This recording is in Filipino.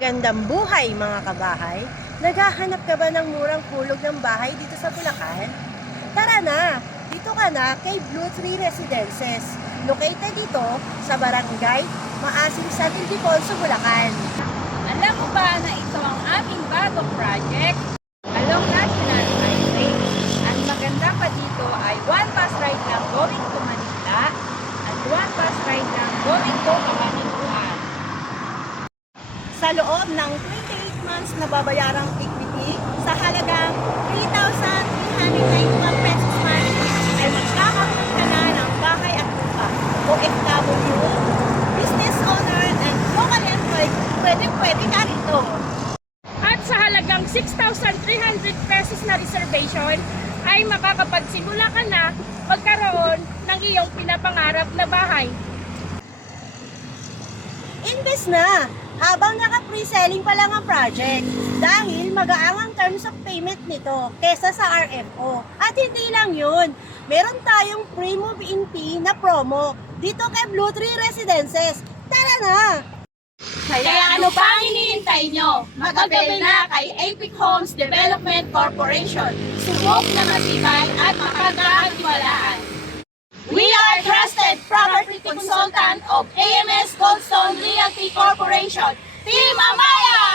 Gandang buhay mga kabahay! Naghahanap ka ba ng murang hulog ng bahay dito sa Bulacan? Tara na! Dito ka na kay Blue Tree Residences. Located dito sa Barangay Maasim sa Ildefonso, Bulacan. Alam mo ba na ito ang aming bagong project along National Highway? Ang maganda pa dito ay one bus ride lang going to Manila at one bus ride lang going to Kabanatuan. Sa loob ng 28 months na babayarang equity sa halagang 3,391 pesos man ay magkakaroon ka na ng bahay at lupa. OFW, business owner, and local employee, pwede ka rito. At sa halagang 6,300 pesos na reservation ay makakapagsimula ka na magkaroon ng iyong pinapangarap na bahay. Invest na! Habang naka-pre-selling pa lang ang project dahil mag-aangang terms of payment nito kesa sa RFO. At hindi lang yun, meron tayong free move-in fee na promo dito kay Blue Tree Residences. Tara na! Kaya ano pa ang hinihintay nyo? Mag-avail na kay Epic Homes Development Corporation. Subok na matibay at makakatiwalaan. We are trusted property consultant of AMS Goldstone Realty Corporation. Team Amaya!